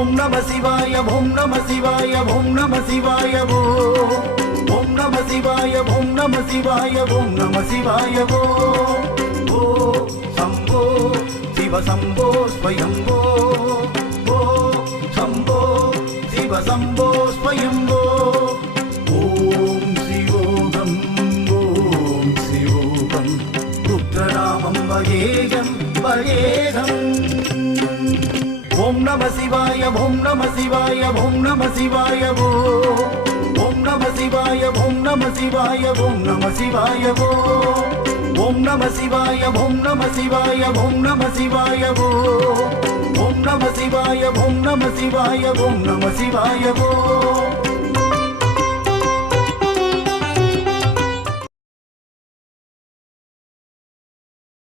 ஓம் நம சிவாய ஓம் நம சிவாய ஓம் நம சிவாய ஓம் நம சிவாய ஓம் நம சிவாய ஓம் நம சிவாய ஓ சம்போ சிவ சம்போ ஸ்வயம்போ ஓ சம்போ சிவ சம்போ ஸ்வயம்போ ஓம் சிவோகம் ருத்ரநாமம் வகேகம் வகேகம் ஓம் நம சிவாய ஓம் நம சிவாய ஓம் நம சிவாய ஓம் நம சிவாய ஓம் நம சிவாய ஓம் நம சிவாய ஓம் நம சிவாய ஓம் நம சிவாய ஓம் நம சிவாய ஓம் நம சிவாய ஓம் நம சிவாய ஓம் நம சிவாய